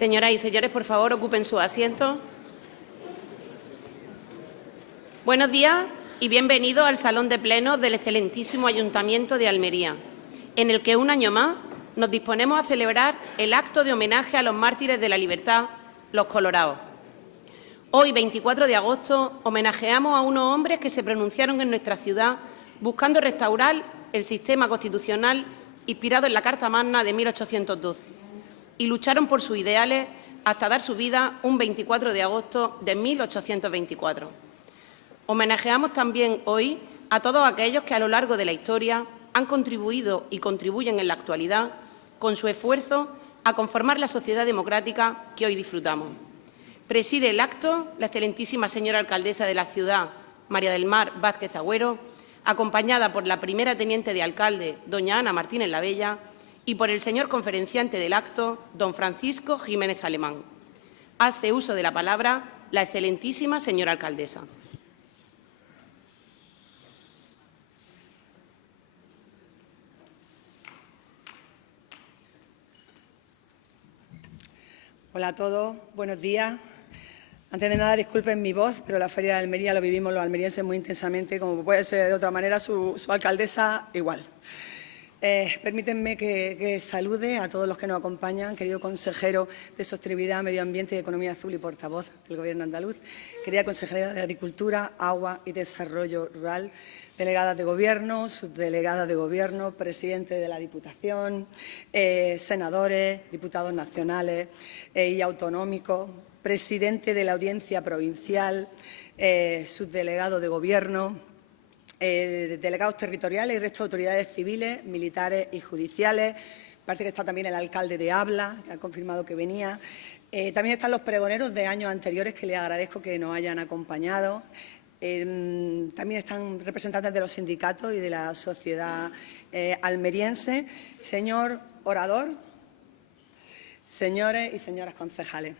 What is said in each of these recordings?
Señoras y señores, por favor, ocupen sus asientos. Buenos días y bienvenidos al Salón de Plenos del excelentísimo Ayuntamiento de Almería, en el que un año más nos disponemos a celebrar el acto de homenaje a los mártires de la libertad, los colorados. Hoy, 24 de agosto, homenajeamos a unos hombres que se pronunciaron en nuestra ciudad buscando restaurar el sistema constitucional inspirado en la Carta Magna de 1812 y lucharon por sus ideales hasta dar su vida un 24 de agosto de 1824. Homenajeamos también hoy a todos aquellos que a lo largo de la historia han contribuido y contribuyen en la actualidad con su esfuerzo a conformar la sociedad democrática que hoy disfrutamos. Preside el acto la excelentísima señora alcaldesa de la ciudad, María del Mar Vázquez Agüero, acompañada por la primera teniente de alcalde, doña Ana Martínez Lavella, y por el señor conferenciante del acto, don Francisco Jiménez Alemán. Hace uso de la palabra la excelentísima señora alcaldesa. Hola a todos, buenos días. Antes de nada, disculpen mi voz, pero la Feria de Almería lo vivimos los almerienses muy intensamente, como puede ser de otra manera su alcaldesa igual. Permítanme que salude a todos los que nos acompañan, querido consejero de Sostenibilidad, Medio Ambiente y Economía Azul y portavoz del Gobierno andaluz, querida consejera de Agricultura, Agua y Desarrollo Rural, delegadas de Gobierno, subdelegadas de Gobierno, presidente de la Diputación, senadores, diputados nacionales y autonómicos, presidente de la Audiencia Provincial, subdelegado de Gobierno, delegados territoriales y resto de autoridades civiles, militares y judiciales. Parece que está también el alcalde de Abla, que ha confirmado que venía. También están los pregoneros de años anteriores, que les agradezco que nos hayan acompañado. También están representantes de los sindicatos y de la sociedad almeriense. Señor orador, señores y señoras concejales.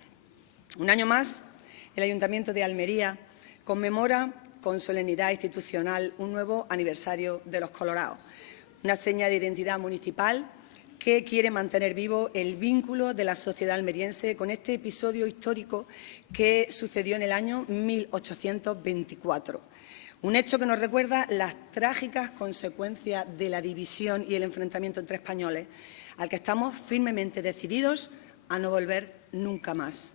Un año más, el Ayuntamiento de Almería conmemora con solemnidad institucional un nuevo aniversario de los Colorados, una seña de identidad municipal que quiere mantener vivo el vínculo de la sociedad almeriense con este episodio histórico que sucedió en el año 1824. Un hecho que nos recuerda las trágicas consecuencias de la división y el enfrentamiento entre españoles, al que estamos firmemente decididos a no volver nunca más.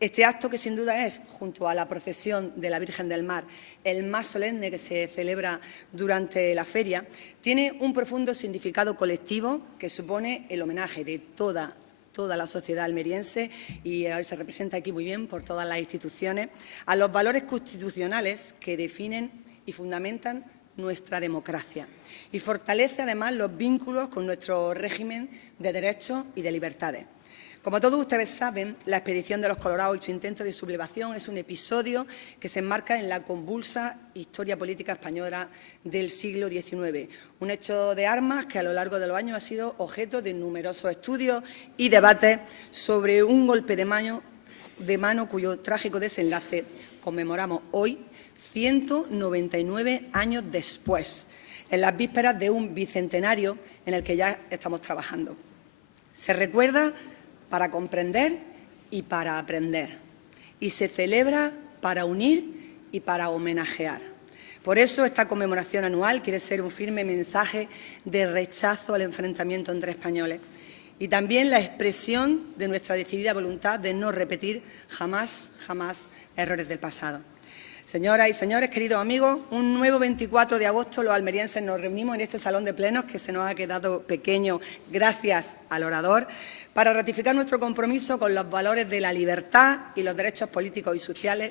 Este acto, que sin duda es, junto a la procesión de la Virgen del Mar, el más solemne que se celebra durante la feria, tiene un profundo significado colectivo que supone el homenaje de toda la sociedad almeriense, y ahora se representa aquí muy bien por todas las instituciones, a los valores constitucionales que definen y fundamentan nuestra democracia y fortalece además los vínculos con nuestro régimen de derechos y de libertades. Como todos ustedes saben, la expedición de los Colorados y su intento de sublevación es un episodio que se enmarca en la convulsa historia política española del siglo XIX, un hecho de armas que a lo largo de los años ha sido objeto de numerosos estudios y debates sobre un golpe de mano cuyo trágico desenlace conmemoramos hoy, 199 años después, en las vísperas de un bicentenario en el que ya estamos trabajando. Se recuerda para comprender y para aprender, y se celebra para unir y para homenajear. Por eso esta conmemoración anual quiere ser un firme mensaje de rechazo al enfrentamiento entre españoles y también la expresión de nuestra decidida voluntad de no repetir jamás errores del pasado. Señoras y señores, queridos amigos, un nuevo 24 de agosto los almerienses nos reunimos en este salón de plenos que se nos ha quedado pequeño gracias al orador, para ratificar nuestro compromiso con los valores de la libertad y los derechos políticos y sociales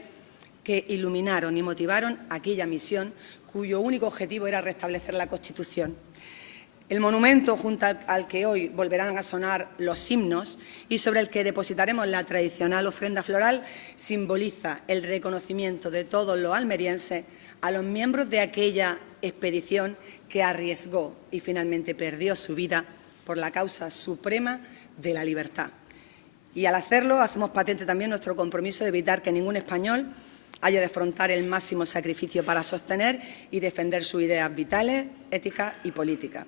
que iluminaron y motivaron aquella misión cuyo único objetivo era restablecer la Constitución. El monumento junto al que hoy volverán a sonar los himnos y sobre el que depositaremos la tradicional ofrenda floral simboliza el reconocimiento de todos los almerienses a los miembros de aquella expedición que arriesgó y finalmente perdió su vida por la causa suprema de la libertad. Y al hacerlo hacemos patente también nuestro compromiso de evitar que ningún español haya de afrontar el máximo sacrificio para sostener y defender sus ideas vitales, éticas y políticas.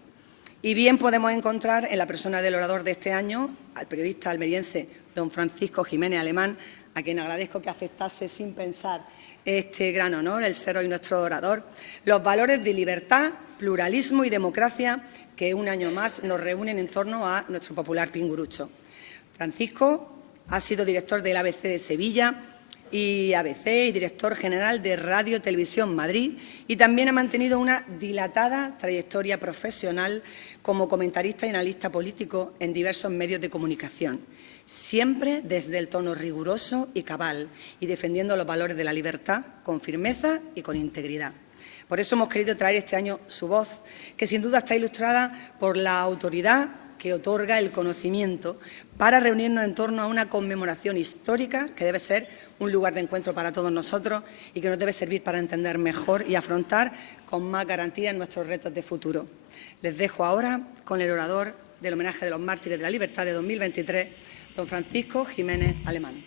Y bien podemos encontrar en la persona del orador de este año, al periodista almeriense don Francisco Jiménez Alemán, a quien agradezco que aceptase sin pensar este gran honor, el ser hoy nuestro orador, los valores de libertad, pluralismo y democracia que un año más nos reúnen en torno a nuestro popular Pingurucho. Francisco ha sido director del ABC de Sevilla y ABC y director general de Radio Televisión Madrid, y también ha mantenido una dilatada trayectoria profesional como comentarista y analista político en diversos medios de comunicación, siempre desde el tono riguroso y cabal y defendiendo los valores de la libertad con firmeza y con integridad. Por eso hemos querido traer este año su voz, que sin duda está ilustrada por la autoridad que otorga el conocimiento, para reunirnos en torno a una conmemoración histórica que debe ser un lugar de encuentro para todos nosotros y que nos debe servir para entender mejor y afrontar con más garantía nuestros retos de futuro. Les dejo ahora con el orador del homenaje de los mártires de la libertad de 2023, don Francisco Jiménez Alemán.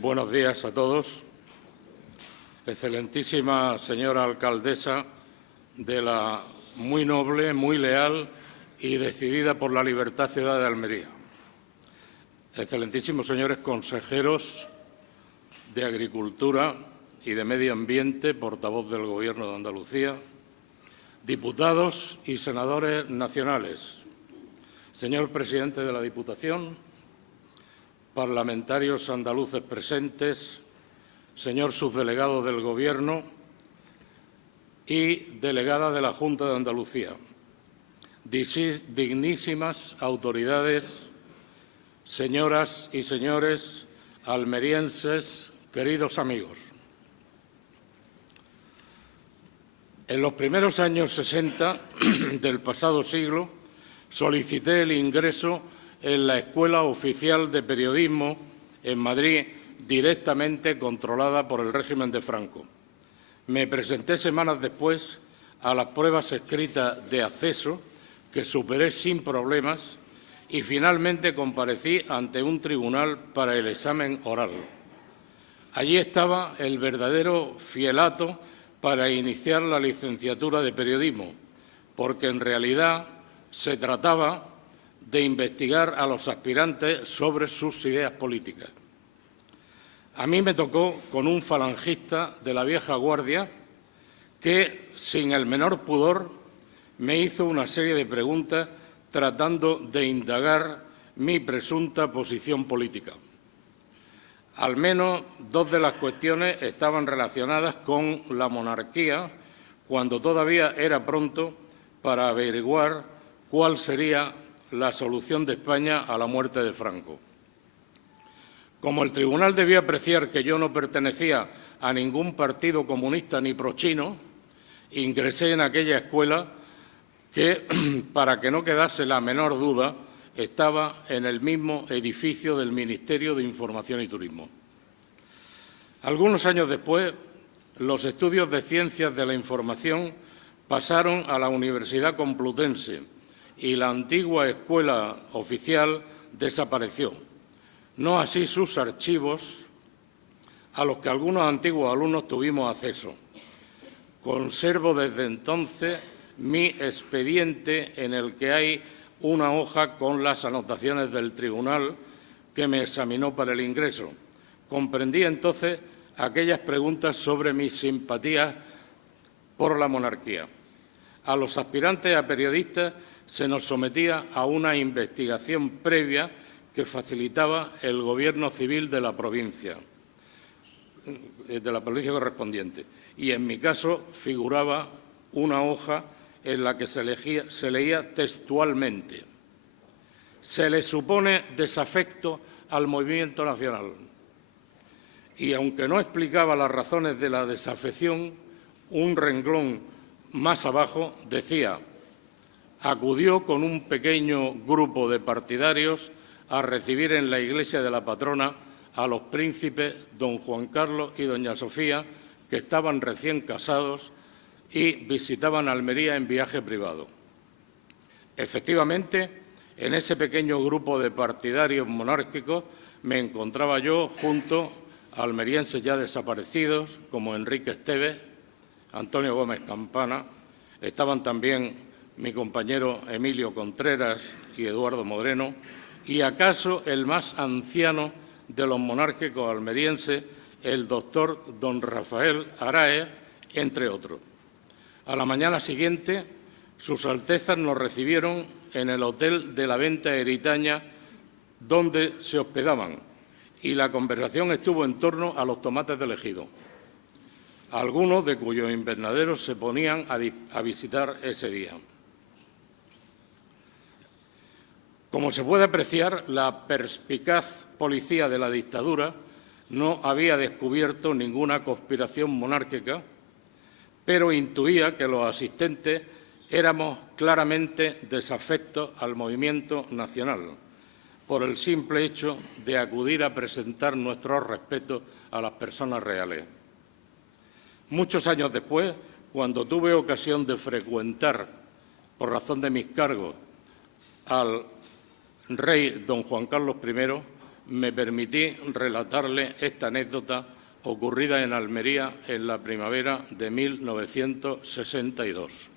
Buenos días a todos. Excelentísima señora alcaldesa de la muy noble, muy leal y decidida por la libertad ciudad de Almería. Excelentísimos señores consejeros de Agricultura y de Medio Ambiente, portavoz del Gobierno de Andalucía, diputados y senadores nacionales, señor presidente de la Diputación, parlamentarios andaluces presentes, señor subdelegado del Gobierno y delegada de la Junta de Andalucía, dignísimas autoridades, señoras y señores almerienses, queridos amigos. En los primeros años 60 del pasado siglo solicité el ingreso en la Escuela Oficial de Periodismo en Madrid, directamente controlada por el régimen de Franco. Me presenté semanas después a las pruebas escritas de acceso, que superé sin problemas, y finalmente comparecí ante un tribunal para el examen oral. Allí estaba el verdadero fielato para iniciar la licenciatura de periodismo, porque en realidad se trataba de investigar a los aspirantes sobre sus ideas políticas. A mí me tocó con un falangista de la vieja guardia que, sin el menor pudor, me hizo una serie de preguntas tratando de indagar mi presunta posición política. Al menos dos de las cuestiones estaban relacionadas con la monarquía, cuando todavía era pronto para averiguar cuál sería la solución de España a la muerte de Franco. Como el tribunal debía apreciar que yo no pertenecía a ningún partido comunista ni prochino, ingresé en aquella escuela que, para que no quedase la menor duda, estaba en el mismo edificio del Ministerio de Información y Turismo. Algunos años después, los estudios de Ciencias de la Información pasaron a la Universidad Complutense y la antigua escuela oficial desapareció. No así sus archivos, a los que algunos antiguos alumnos tuvimos acceso. Conservo desde entonces mi expediente, en el que hay una hoja con las anotaciones del tribunal que me examinó para el ingreso. Comprendí entonces aquellas preguntas sobre mis simpatías por la monarquía. A los aspirantes a periodistas se nos sometía a una investigación previa que facilitaba el Gobierno civil de la provincia, de la provincia correspondiente. Y en mi caso figuraba una hoja en la que se leía textualmente: se le supone desafecto al movimiento nacional. Y aunque no explicaba las razones de la desafección, un renglón más abajo decía: acudió con un pequeño grupo de partidarios a recibir en la iglesia de la patrona a los príncipes don Juan Carlos y doña Sofía, que estaban recién casados y visitaban Almería en viaje privado. Efectivamente, en ese pequeño grupo de partidarios monárquicos me encontraba yo junto a almerienses ya desaparecidos como Enrique Esteves, Antonio Gómez Campana, estaban también mi compañero Emilio Contreras y Eduardo Moreno, y acaso el más anciano de los monárquicos almerienses, el doctor don Rafael Araez, entre otros. A la mañana siguiente, sus Altezas nos recibieron en el Hotel de la Venta Eritaña, donde se hospedaban, y la conversación estuvo en torno a los tomates del ejido, algunos de cuyos invernaderos se ponían a visitar ese día. Como se puede apreciar, la perspicaz policía de la dictadura no había descubierto ninguna conspiración monárquica, pero intuía que los asistentes éramos claramente desafectos al movimiento nacional, por el simple hecho de acudir a presentar nuestros respetos a las personas reales. Muchos años después, cuando tuve ocasión de frecuentar, por razón de mis cargos, al rey don Juan Carlos I, me permití relatarle esta anécdota ocurrida en Almería en la primavera de 1962.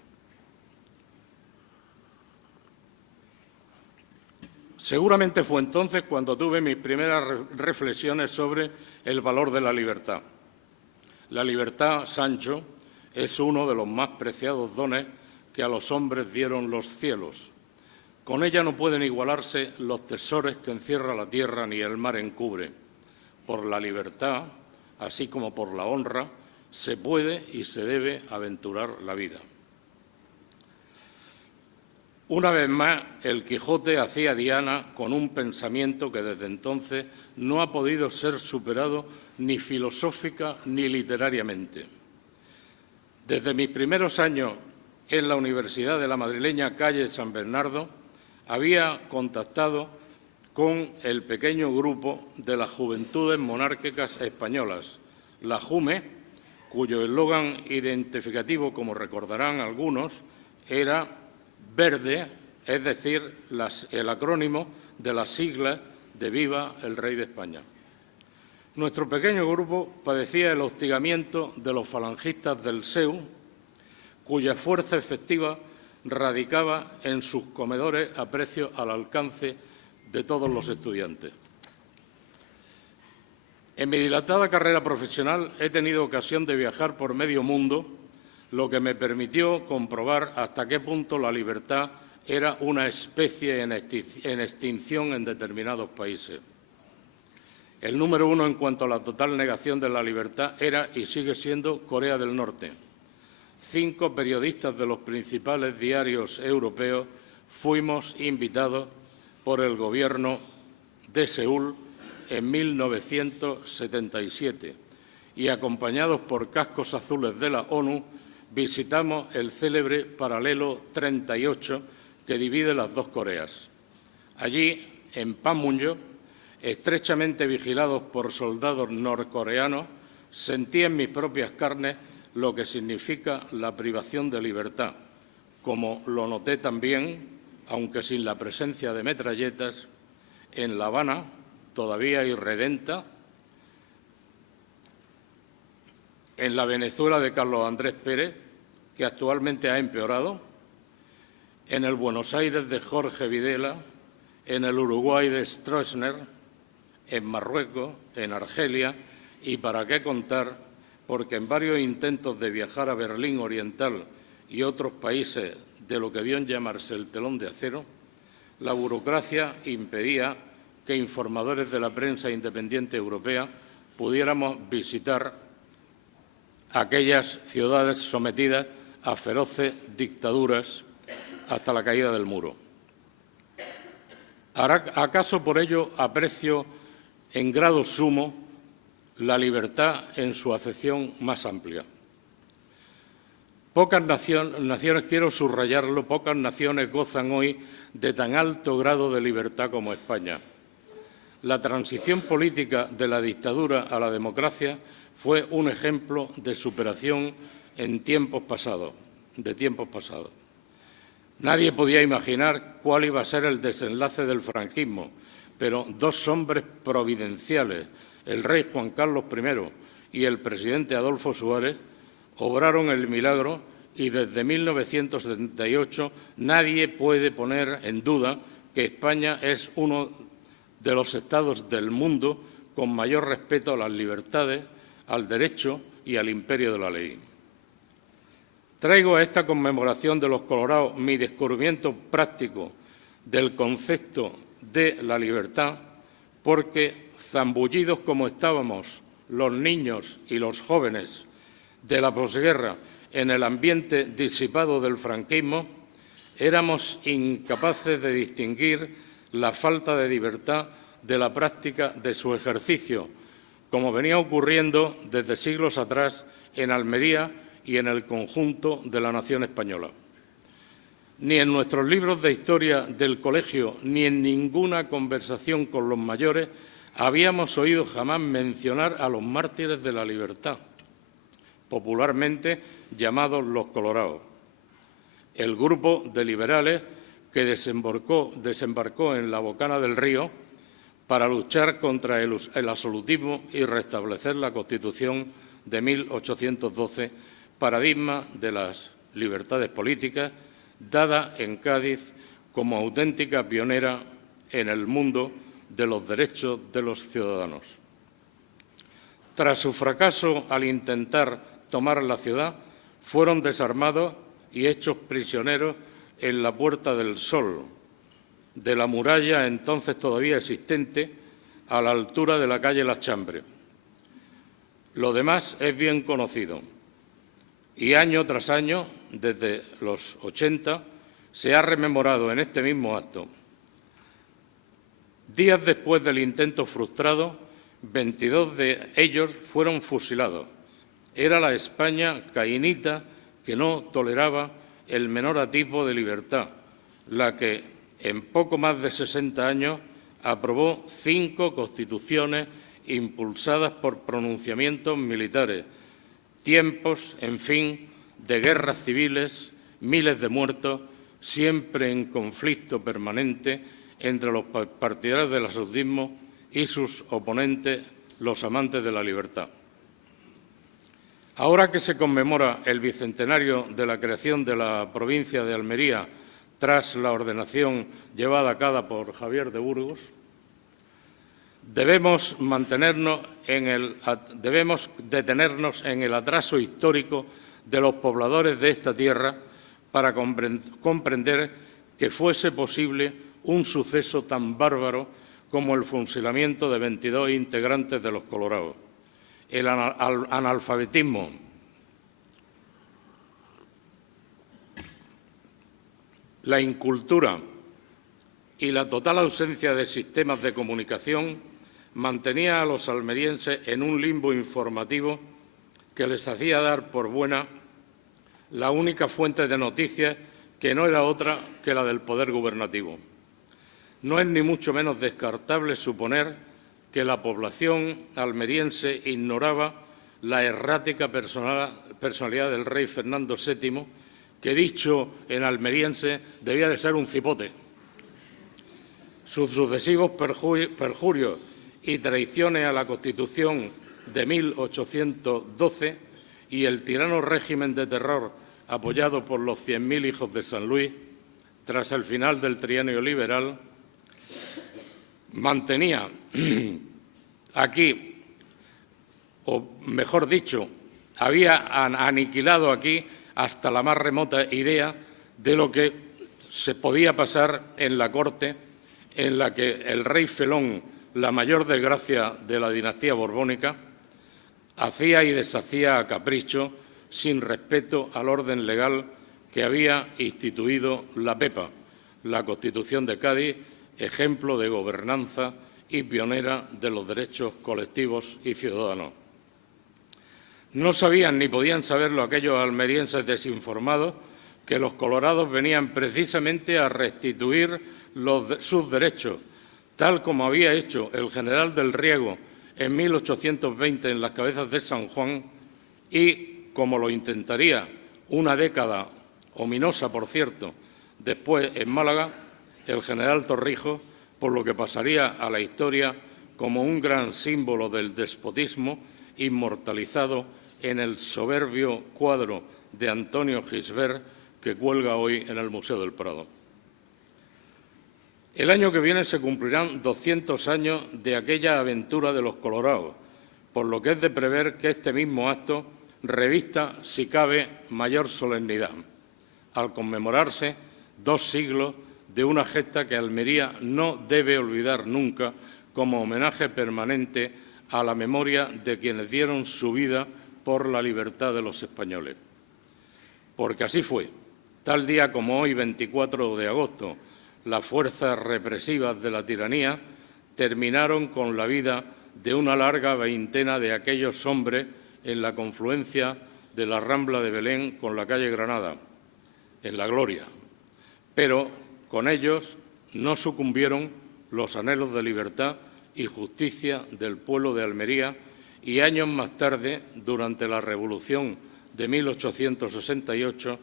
Seguramente fue entonces cuando tuve mis primeras reflexiones sobre el valor de la libertad. La libertad, Sancho, es uno de los más preciados dones que a los hombres dieron los cielos. Con ella no pueden igualarse los tesoros que encierra la tierra ni el mar encubre. Por la libertad, así como por la honra, se puede y se debe aventurar la vida. Una vez más, el Quijote hacía diana con un pensamiento que desde entonces no ha podido ser superado ni filosófica ni literariamente. Desde mis primeros años en la Universidad de la madrileña calle San Bernardo, había contactado con el pequeño grupo de las Juventudes Monárquicas Españolas, la JUME, cuyo eslogan identificativo, como recordarán algunos, era verde, es decir, el acrónimo de las siglas de Viva el Rey de España. Nuestro pequeño grupo padecía el hostigamiento de los falangistas del SEU, cuya fuerza efectiva radicaba en sus comedores a precio al alcance de todos los estudiantes. En mi dilatada carrera profesional he tenido ocasión de viajar por medio mundo, lo que me permitió comprobar hasta qué punto la libertad era una especie en extinción en determinados países. El número uno en cuanto a la total negación de la libertad era y sigue siendo Corea del Norte. 5 periodistas de los principales diarios europeos fuimos invitados por el gobierno de Seúl en 1977 y, acompañados por cascos azules de la ONU, visitamos el célebre paralelo 38 que divide las dos Coreas. Allí, en Panmunjom, estrechamente vigilados por soldados norcoreanos, sentí en mis propias carnes lo que significa la privación de libertad, como lo noté también, aunque sin la presencia de metralletas, en La Habana, todavía irredenta, en la Venezuela de Carlos Andrés Pérez, que actualmente ha empeorado, en el Buenos Aires de Jorge Videla, en el Uruguay de Stroessner, en Marruecos, en Argelia y, para qué contar, porque en varios intentos de viajar a Berlín Oriental y otros países de lo que dio en llamarse el telón de acero, la burocracia impedía que informadores de la prensa independiente europea pudiéramos visitar aquellas ciudades sometidas a feroces dictaduras hasta la caída del muro. ¿Acaso por ello aprecio en grado sumo la libertad en su acepción más amplia? Pocas naciones, quiero subrayarlo, pocas naciones gozan hoy de tan alto grado de libertad como España. La transición política de la dictadura a la democracia fue un ejemplo de superación de tiempos pasados. Nadie podía imaginar cuál iba a ser el desenlace del franquismo, pero dos hombres providenciales, el rey Juan Carlos I y el presidente Adolfo Suárez, obraron el milagro y desde 1978 nadie puede poner en duda que España es uno de los estados del mundo con mayor respeto a las libertades, al derecho y al imperio de la ley. Traigo a esta conmemoración de los colorados mi descubrimiento práctico del concepto de la libertad, porque zambullidos como estábamos los niños y los jóvenes de la posguerra en el ambiente disipado del franquismo, éramos incapaces de distinguir la falta de libertad de la práctica de su ejercicio, como venía ocurriendo desde siglos atrás en Almería y en el conjunto de la nación española. Ni en nuestros libros de historia del colegio ni en ninguna conversación con los mayores habíamos oído jamás mencionar a los mártires de la libertad, popularmente llamados los colorados. El grupo de liberales que desembarcó en la bocana del río para luchar contra el absolutismo y restablecer la Constitución de 1812, paradigma de las libertades políticas, dada en Cádiz como auténtica pionera en el mundo de los derechos de los ciudadanos. Tras su fracaso al intentar tomar la ciudad, fueron desarmados y hechos prisioneros en la Puerta del Sol, de la muralla entonces todavía existente, a la altura de la calle Las Chambres. Lo demás es bien conocido y año tras año, desde los 80, se ha rememorado en este mismo acto. Días después del intento frustrado, 22 de ellos fueron fusilados. Era la España caínita que no toleraba el menor atisbo de libertad, la que en poco más de 60 años aprobó 5 constituciones impulsadas por pronunciamientos militares, tiempos, en fin, de guerras civiles, miles de muertos, siempre en conflicto permanente entre los partidarios del absolutismo y sus oponentes, los amantes de la libertad. Ahora que se conmemora el bicentenario de la creación de la provincia de Almería tras la ordenación llevada a cabo por Javier de Burgos, debemos detenernos en el atraso histórico de los pobladores de esta tierra para comprender que fuese posible un suceso tan bárbaro como el fusilamiento de 22 integrantes de los colorados. El analfabetismo, la incultura y la total ausencia de sistemas de comunicación mantenía a los almerienses en un limbo informativo que les hacía dar por buena la única fuente de noticias, que no era otra que la del poder gubernativo. No es ni mucho menos descartable suponer que la población almeriense ignoraba la errática personalidad del rey Fernando VII, que, dicho en almeriense, debía de ser un cipote. Sus sucesivos perjurios y traiciones a la Constitución de 1812 y el tirano régimen de terror apoyado por los 100.000 hijos de San Luis, tras el final del trienio liberal, mantenía aquí, o mejor dicho, había aniquilado aquí hasta la más remota idea de lo que se podía pasar en la corte en la que el rey Felón, la mayor desgracia de la dinastía borbónica, hacía y deshacía a capricho sin respeto al orden legal que había instituido la PEPA, la Constitución de Cádiz, ejemplo de gobernanza y pionera de los derechos colectivos y ciudadanos. No sabían ni podían saberlo aquellos almerienses desinformados que los colorados venían precisamente a restituir sus derechos, tal como había hecho el general del Riego en 1820 en las Cabezas de San Juan y como lo intentaría una década ominosa, por cierto, después en Málaga, el general Torrijos, por lo que pasaría a la historia como un gran símbolo del despotismo inmortalizado en el soberbio cuadro de Antonio Gisbert que cuelga hoy en el Museo del Prado. El año que viene se cumplirán 200 años de aquella aventura de los colorados, por lo que es de prever que este mismo acto revista, si cabe, mayor solemnidad, al conmemorarse 2 siglos de una gesta que Almería no debe olvidar nunca como homenaje permanente a la memoria de quienes dieron su vida por la libertad de los españoles. Porque así fue. Tal día como hoy, 24 de agosto, las fuerzas represivas de la tiranía terminaron con la vida de una larga veintena de aquellos hombres en la confluencia de la Rambla de Belén con la calle Granada, en la gloria. Pero con ellos no sucumbieron los anhelos de libertad y justicia del pueblo de Almería y años más tarde, durante la Revolución de 1868,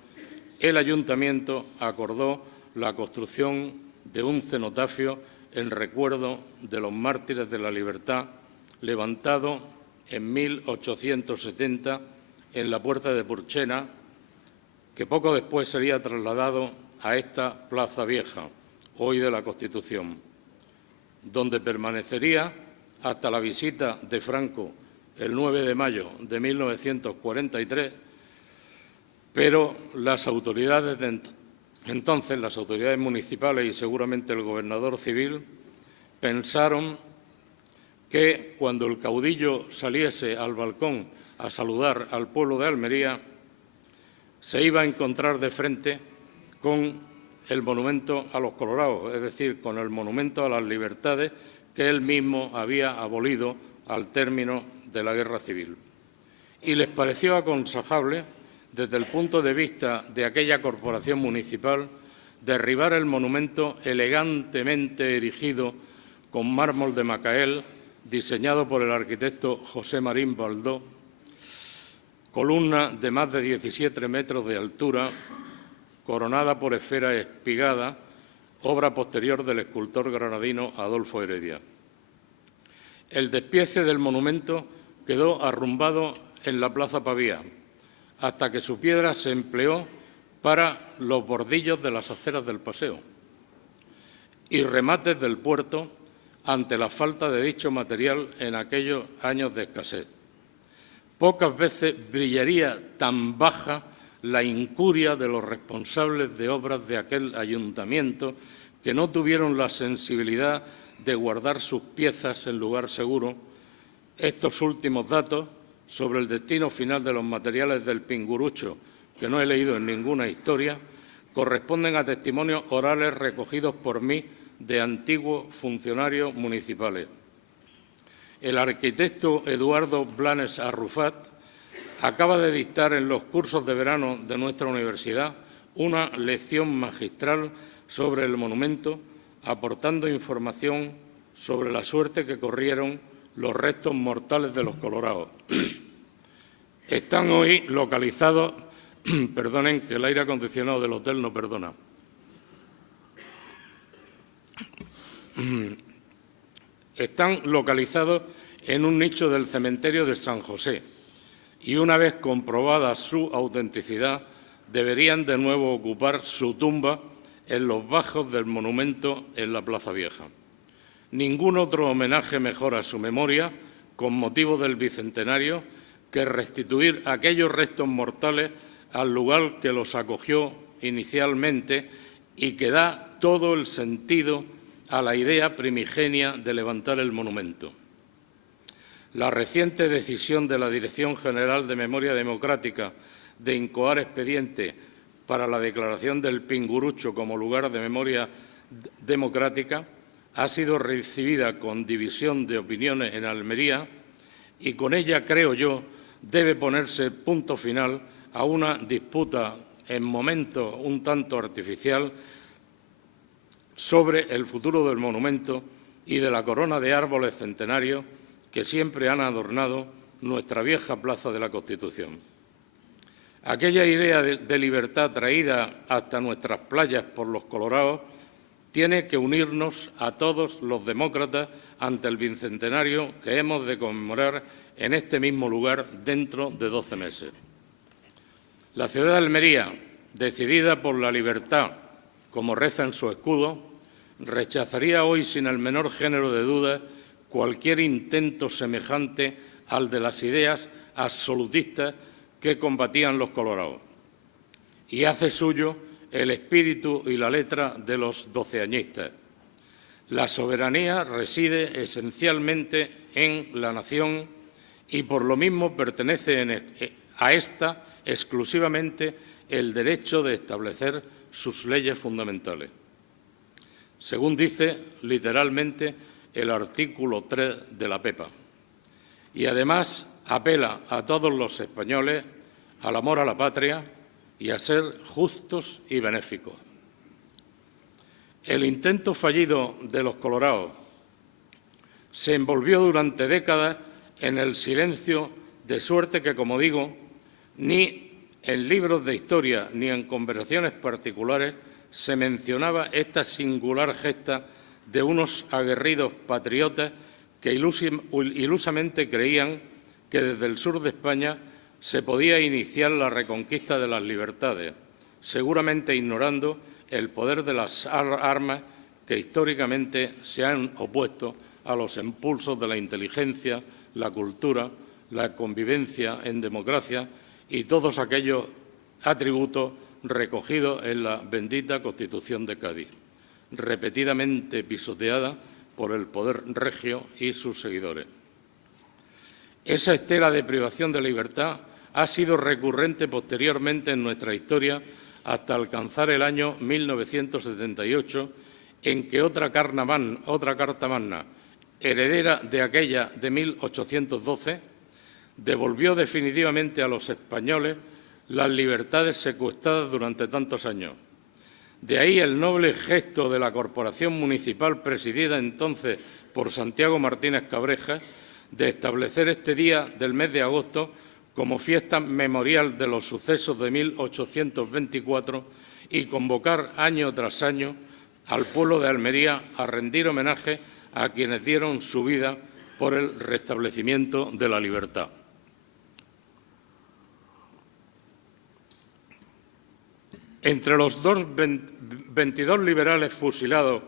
el Ayuntamiento acordó la construcción de un cenotafio en recuerdo de los mártires de la libertad, levantado en 1870 en la Puerta de Purchena, que poco después sería trasladado a esta Plaza Vieja, hoy de la Constitución, donde permanecería hasta la visita de Franco el 9 de mayo de 1943, pero las autoridades de entonces, las autoridades municipales y seguramente el gobernador civil, pensaron que cuando el caudillo saliese al balcón a saludar al pueblo de Almería, se iba a encontrar de frente con el monumento a los colorados, es decir, con el monumento a las libertades que él mismo había abolido al término de la Guerra Civil. Y les pareció aconsejable, desde el punto de vista de aquella corporación municipal, derribar el monumento elegantemente erigido con mármol de Macael, diseñado por el arquitecto José Marín Baldó, columna de más de 17 metros de altura, coronada por esfera espigada, obra posterior del escultor granadino Adolfo Heredia. El despiece del monumento quedó arrumbado en la Plaza Pavía, hasta que su piedra se empleó para los bordillos de las aceras del paseo y remates del puerto ante la falta de dicho material en aquellos años de escasez. Pocas veces brillaría tan baja la incuria de los responsables de obras de aquel ayuntamiento que no tuvieron la sensibilidad de guardar sus piezas en lugar seguro. Estos últimos datos sobre el destino final de los materiales del Pingurucho, que no he leído en ninguna historia, corresponden a testimonios orales recogidos por mí de antiguos funcionarios municipales. El arquitecto Eduardo Blanes Arrufat acaba de dictar en los cursos de verano de nuestra universidad una lección magistral sobre el monumento, aportando información sobre la suerte que corrieron los restos mortales de los colorados. Están hoy localizados, perdonen que el aire acondicionado del hotel no perdona. Están localizados en un nicho del cementerio de San José y una vez comprobada su autenticidad deberían de nuevo ocupar su tumba en los bajos del monumento en la Plaza Vieja. Ningún otro homenaje mejor a su memoria, con motivo del bicentenario, que restituir aquellos restos mortales al lugar que los acogió inicialmente y que da todo el sentido a la idea primigenia de levantar el monumento. La reciente decisión de la Dirección General de Memoria Democrática de incoar expediente para la declaración del Pingurucho como lugar de memoria democrática ha sido recibida con división de opiniones en Almería y con ella, creo yo, debe ponerse punto final a una disputa en momento un tanto artificial sobre el futuro del monumento y de la corona de árboles centenarios que siempre han adornado nuestra vieja Plaza de la Constitución. Aquella idea de libertad traída hasta nuestras playas por los colorados tiene que unirnos a todos los demócratas ante el bicentenario que hemos de conmemorar en este mismo lugar dentro de 12 meses. La ciudad de Almería, decidida por la libertad, como reza en su escudo, rechazaría hoy sin el menor género de duda cualquier intento semejante al de las ideas absolutistas que combatían los colorados, y hace suyo el espíritu y la letra de los doceañistas. La soberanía reside esencialmente en la nación y por lo mismo pertenece a esta exclusivamente el derecho de establecer sus leyes fundamentales, según dice literalmente el artículo 3 de la PEPA, y además apela a todos los españoles al amor a la patria y a ser justos y benéficos. El intento fallido de los colorados se envolvió durante décadas en el silencio, de suerte que, como digo, ni en libros de historia ni en conversaciones particulares se mencionaba esta singular gesta de unos aguerridos patriotas que ilusamente creían que desde el sur de España se podía iniciar la reconquista de las libertades, seguramente ignorando el poder de las armas que históricamente se han opuesto a los impulsos de la inteligencia, la cultura, la convivencia en democracia y todos aquellos atributos recogidos en la bendita Constitución de Cádiz, repetidamente pisoteada por el poder regio y sus seguidores. Esa estela de privación de libertad ha sido recurrente posteriormente en nuestra historia hasta alcanzar el año 1978, en que otra Carta Magna, heredera de aquella de 1812, devolvió definitivamente a los españoles las libertades secuestradas durante tantos años. De ahí el noble gesto de la Corporación Municipal, presidida entonces por Santiago Martínez Cabrejas, de establecer este día del mes de agosto como fiesta memorial de los sucesos de 1824 y convocar año tras año al pueblo de Almería a rendir homenaje a quienes dieron su vida por el restablecimiento de la libertad. Entre los 22 liberales fusilados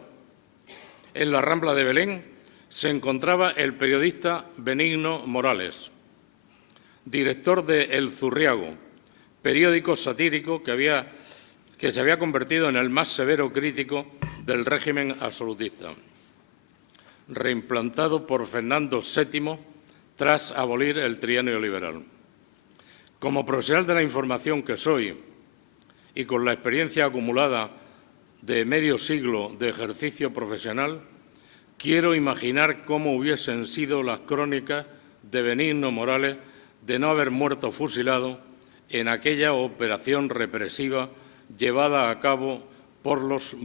en la Rambla de Belén se encontraba el periodista Benigno Morales, director de El Zurriago, periódico satírico que se había convertido en el más severo crítico del régimen absolutista, reimplantado por Fernando VII tras abolir el trienio liberal. Como profesional de la información que soy y con la experiencia acumulada de medio siglo de ejercicio profesional, quiero imaginar cómo hubiesen sido las crónicas de Benigno Morales de no haber muerto fusilado en aquella operación represiva llevada a cabo por los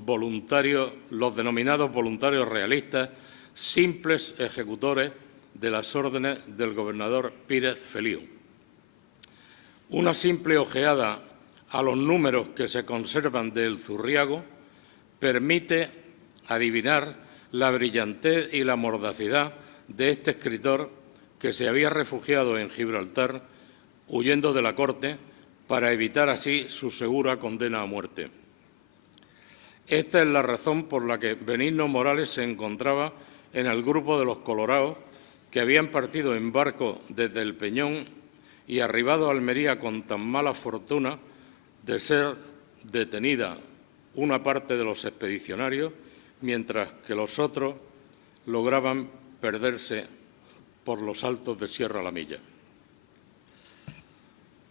denominados voluntarios realistas, simples ejecutores de las órdenes del gobernador Pírez Feliú. Una simple ojeada a los números que se conservan de El Zurriago permite adivinar la brillantez y la mordacidad de este escritor que se había refugiado en Gibraltar huyendo de la corte para evitar así su segura condena a muerte. Esta es la razón por la que Benigno Morales se encontraba en el grupo de los colorados que habían partido en barco desde el Peñón y arribado a Almería con tan mala fortuna de ser detenida una parte de los expedicionarios, mientras que los otros lograban perderse por los altos de Sierra La Milla.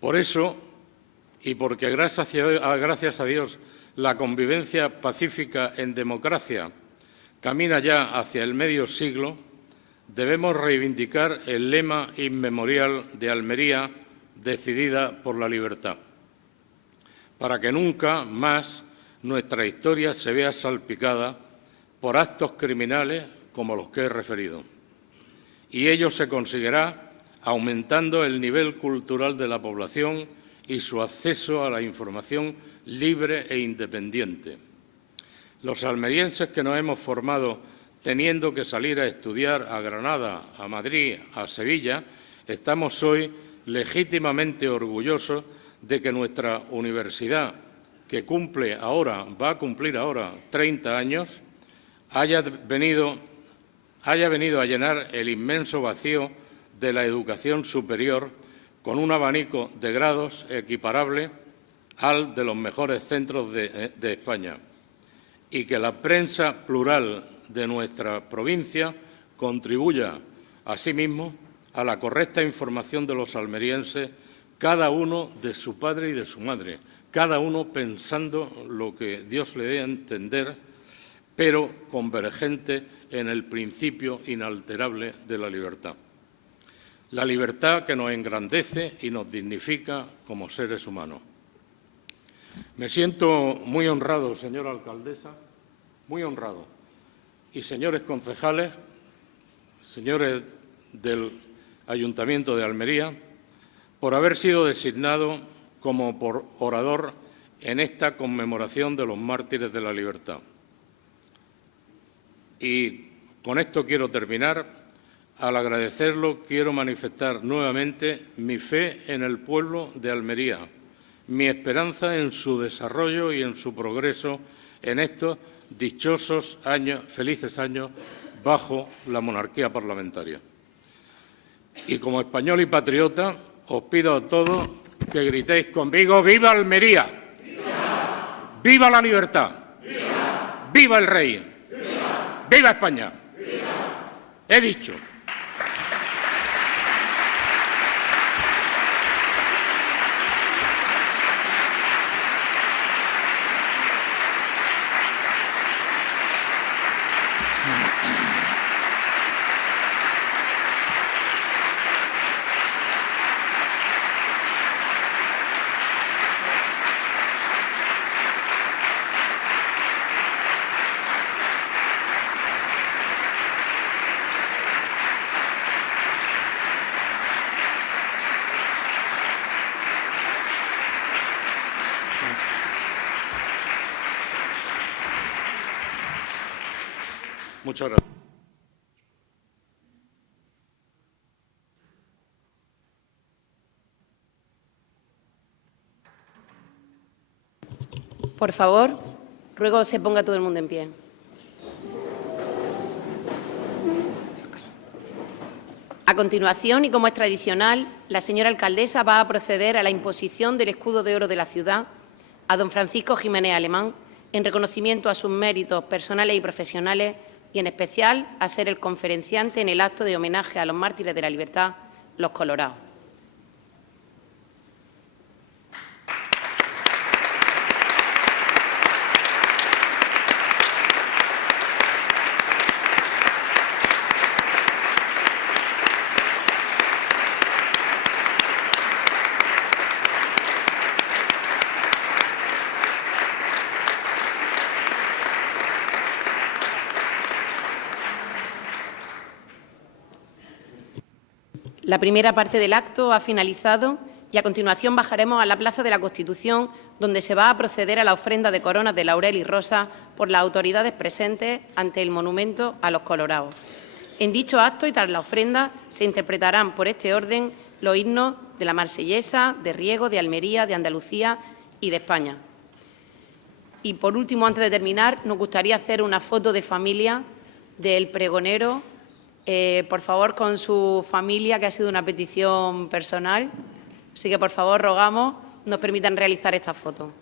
Por eso, y porque gracias a Dios la convivencia pacífica en democracia camina ya hacia el medio siglo, debemos reivindicar el lema inmemorial de Almería, decidida por la libertad, para que nunca más nuestra historia se vea salpicada por actos criminales como los que he referido. Y ello se conseguirá aumentando el nivel cultural de la población y su acceso a la información libre e independiente. Los almerienses que nos hemos formado teniendo que salir a estudiar a Granada, a Madrid, a Sevilla, estamos hoy legítimamente orgullosos de que nuestra universidad, que va a cumplir ahora 30 años, haya venido a llenar el inmenso vacío de la educación superior con un abanico de grados equiparable al de los mejores centros de España, y que la prensa plural de nuestra provincia contribuya, asimismo, a la correcta información de los almerienses, cada uno de su padre y de su madre, cada uno pensando lo que Dios le dé a entender, pero convergente en el principio inalterable de la libertad. La libertad que nos engrandece y nos dignifica como seres humanos. Me siento muy honrado, señora alcaldesa, muy honrado, y señores concejales, señores del Ayuntamiento de Almería, por haber sido designado como orador en esta conmemoración de los mártires de la libertad. Y con esto quiero terminar. Al agradecerlo, quiero manifestar nuevamente mi fe en el pueblo de Almería, mi esperanza en su desarrollo y en su progreso en estos dichosos años, felices años, bajo la monarquía parlamentaria. Y como español y patriota, os pido a todos que gritéis conmigo: ¡viva Almería! ¡Viva! ¡Viva la libertad! ¡Viva! ¡Viva el rey! ¡Viva! ¡Viva España! ¡Viva! He dicho. Muchas gracias. Por favor, ruego se ponga todo el mundo en pie. A continuación, y como es tradicional, la señora alcaldesa va a proceder a la imposición del escudo de oro de la ciudad a don Francisco Jiménez Alemán, en reconocimiento a sus méritos personales y profesionales, y en especial a ser el conferenciante en el acto de homenaje a los mártires de la libertad, los colorados. La primera parte del acto ha finalizado y a continuación bajaremos a la Plaza de la Constitución, donde se va a proceder a la ofrenda de coronas de laurel y rosa por las autoridades presentes ante el monumento a los colorados. En dicho acto y tras la ofrenda se interpretarán por este orden los himnos de la Marsellesa, de Riego, de Almería, de Andalucía y de España. Y por último, antes de terminar, nos gustaría hacer una foto de familia del pregonero, por favor, con su familia, que ha sido una petición personal. Así que, por favor, rogamos nos permitan realizar esta foto.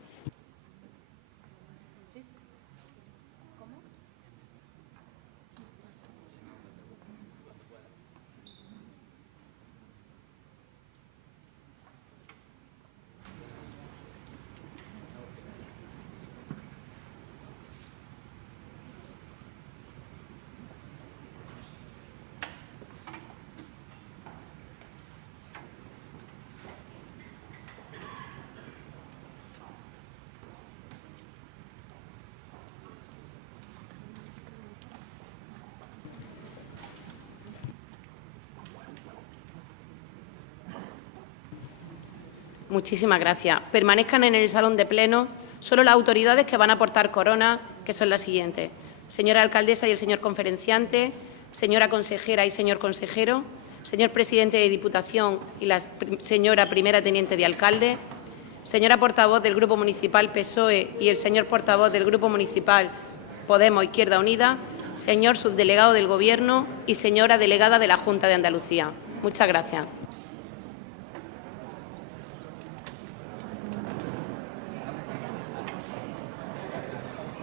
Muchísimas gracias. Permanezcan en el salón de pleno solo las autoridades que van a portar corona, que son las siguientes: señora alcaldesa y el señor conferenciante, señora consejera y señor consejero, señor presidente de Diputación y la señora primera teniente de alcalde, señora portavoz del Grupo Municipal PSOE y el señor portavoz del Grupo Municipal Podemos Izquierda Unida, señor subdelegado del Gobierno y señora delegada de la Junta de Andalucía. Muchas gracias.